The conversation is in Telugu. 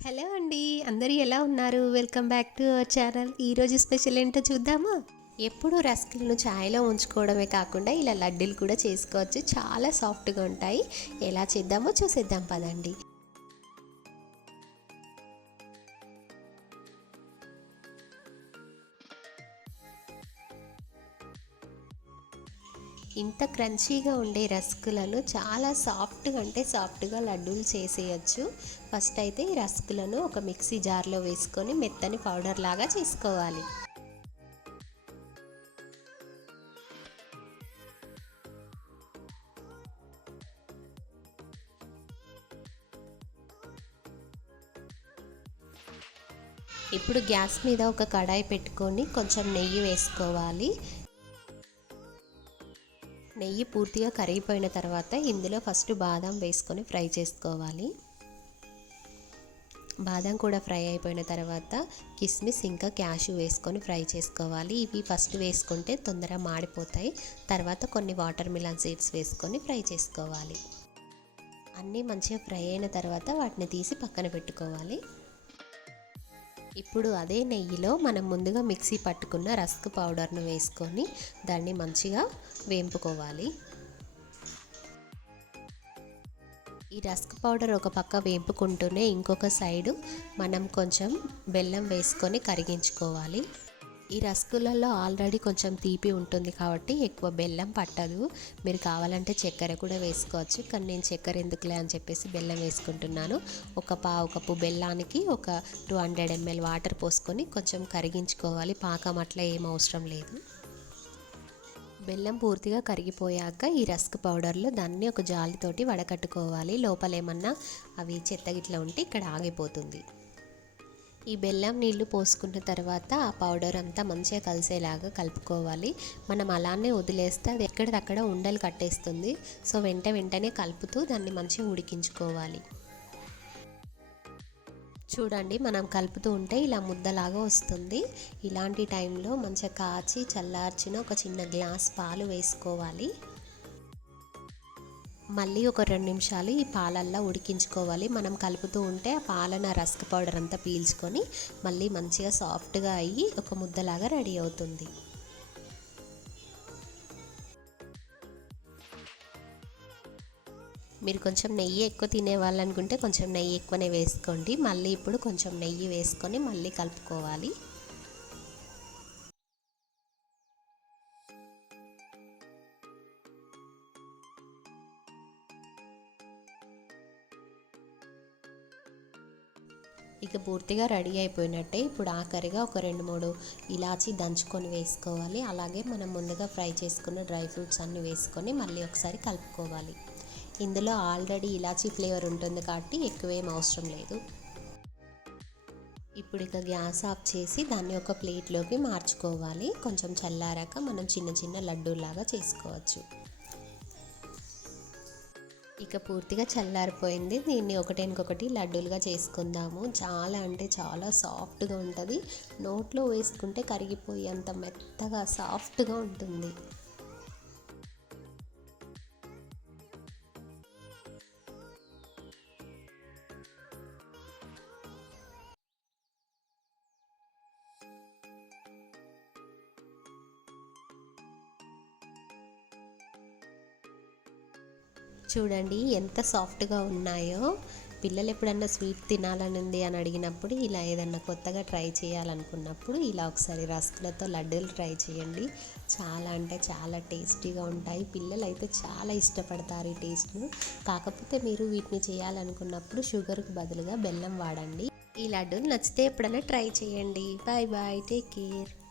హలో అండి అందరూ ఎలా ఉన్నారు? Welcome back to our channel. ఈరోజు స్పెషల్ ఏంటో చూద్దామా? ఎప్పుడు రస్కులను ఛాయ్లో ఉంచుకోవడమే కాకుండా ఇలా లడ్డూలు కూడా చేసుకోవచ్చు. చాలా సాఫ్ట్గా ఉంటాయి. ఎలా చేద్దామో చూసేద్దాం పదండి. ఇంత క్రంచీగా ఉండే రస్కులను చాలా సాఫ్ట్గా అంటే సాఫ్ట్గా లడ్డూలు చేసేయచ్చు. ఫస్ట్ అయితే ఈ రస్కులను ఒక మిక్సీ జార్లో వేసుకొని మెత్తని పౌడర్ లాగా చేసుకోవాలి. ఇప్పుడు గ్యాస్ మీద ఒక కడాయి పెట్టుకొని కొంచెం నెయ్యి వేసుకోవాలి. నెయ్యి పూర్తిగా కరిగిపోయిన తర్వాత ఇందులో ఫస్ట్ బాదం వేసుకొని ఫ్రై చేసుకోవాలి. బాదం కూడా ఫ్రై అయిపోయిన తర్వాత కిస్మిస్ ఇంకా క్యాషు వేసుకొని ఫ్రై చేసుకోవాలి. ఇవి ఫస్ట్ వేసుకుంటే తొందరగా మాడిపోతాయి. తర్వాత కొన్ని వాటర్ మిలన్ సీడ్స్ వేసుకొని ఫ్రై చేసుకోవాలి. అన్నీ మంచిగా ఫ్రై అయిన తర్వాత వాటిని తీసి పక్కన పెట్టుకోవాలి. ఇప్పుడు అదే నెయ్యిలో మనం ముందుగా మిక్సీ పట్టుకున్న రస్క్ పౌడర్ను వేసుకొని దాన్ని మంచిగా వేంపుకోవాలి. ఈ రస్క్ పౌడర్ ఒక పక్క వేపుకుంటూనే ఇంకొక సైడు మనం కొంచెం బెల్లం వేసుకొని కరిగించుకోవాలి. ఈ రస్కులలో ఆల్రెడీ కొంచెం తీపి ఉంటుంది కాబట్టి ఎక్కువ బెల్లం పట్టదు. మీరు కావాలంటే చక్కెర కూడా వేసుకోవచ్చు. కానీ నేను చక్కెర ఎందుకులే అని చెప్పేసి బెల్లం వేసుకుంటున్నాను. ఒక పావు కప్పు బెల్లానికి ఒక టూ హండ్రెడ్ ఎంఎల్ వాటర్ పోసుకొని కొంచెం కరిగించుకోవాలి. పాకం అట్లా ఏం అవసరం లేదు. బెల్లం పూర్తిగా కరిగిపోయాక ఈ రస్క్ పౌడర్లో దాన్ని ఒక జాలితోటి వడకట్టుకోవాలి. లోపల ఏమన్నా అవి చెత్తగిట్లా ఉంటే ఇక్కడ ఆగిపోతుంది. ఈ బెల్లం నీళ్ళు పోసుకున్న తర్వాత ఆ పౌడర్ అంతా మంచిగా కలిసేలాగా కలుపుకోవాలి. మనం అలానే వదిలేస్తే అది ఎక్కడిదక్కడ ఉండలు కట్టేస్తుంది. సో వెంట వెంటనే కలుపుతూ దాన్ని మంచిగా ఉడికించుకోవాలి. చూడండి మనం కలుపుతూ ఉంటే ఇలా ముద్దలాగా వస్తుంది. ఇలాంటి టైంలో మంచిగా కాచి చల్లార్చిన ఒక చిన్న గ్లాస్ పాలు వేసుకోవాలి. మళ్ళీ ఒక రెండు నిమిషాలు ఈ పాలల్లో ఉడికించుకోవాలి. మనం కలుపుతూ ఉంటే ఆ పాలన రస్క్ పౌడర్ అంతా పీల్చుకొని మళ్ళీ మంచిగా సాఫ్ట్గా అయ్యి ఒక ముద్దలాగా రెడీ అవుతుంది. మీరు కొంచెం నెయ్యి ఎక్కువ తినే వాళ్ళనుకుంటే కొంచెం నెయ్యి ఎక్కువనే వేసుకోండి. మళ్ళీ ఇప్పుడు కొంచెం నెయ్యి వేసుకొని మళ్ళీ కలుపుకోవాలి. ఇక పూర్తిగా రెడీ అయిపోయినట్టే ఇప్పుడు ఆఖరిగా ఒక రెండు మూడు ఇలాచి దంచుకొని వేసుకోవాలి. అలాగే మనం ముందుగా ఫ్రై చేసుకున్న డ్రై ఫ్రూట్స్ అన్నీ వేసుకొని మళ్ళీ ఒకసారి కలుపుకోవాలి. ఇందులో ఆల్రెడీ ఇలాచీ ఫ్లేవర్ ఉంటుంది కాబట్టి ఎక్కువేం అవసరం లేదు. ఇప్పుడు ఇక గ్యాస్ ఆఫ్ చేసి దాన్ని ఒక ప్లేట్లోకి మార్చుకోవాలి. కొంచెం చల్లారాక మనం చిన్న చిన్న లడ్డూలాగా చేసుకోవచ్చు. ఇక పూర్తిగా చల్లారిపోయింది. దీన్ని ఒకటేనకొకటి లడ్డూలుగా చేసుకుందాము. చాలా అంటే చాలా సాఫ్ట్గా ఉంటుంది. నోట్లో వేసుకుంటే కరిగిపోయి అంత మెత్తగా సాఫ్ట్గా ఉంటుంది. చూడండి ఎంత సాఫ్ట్గా ఉన్నాయో. పిల్లలు ఎప్పుడన్నా స్వీట్ తినాలని ఉంది అని అడిగినప్పుడు ఇలా ఏదన్నా కొత్తగా ట్రై చేయాలనుకున్నప్పుడు ఇలా ఒకసారి రస్కులతో లడ్డూలు ట్రై చేయండి. చాలా అంటే చాలా టేస్టీగా ఉంటాయి. పిల్లలు అయితే చాలా ఇష్టపడతారు ఈ టేస్ట్ను. కాకపోతే మీరు వీటిని చేయాలనుకున్నప్పుడు షుగర్కి బదులుగా బెల్లం వాడండి. ఈ లడ్డూలు నచ్చితే ఎప్పుడైనా ట్రై చేయండి. Bye bye. Take care.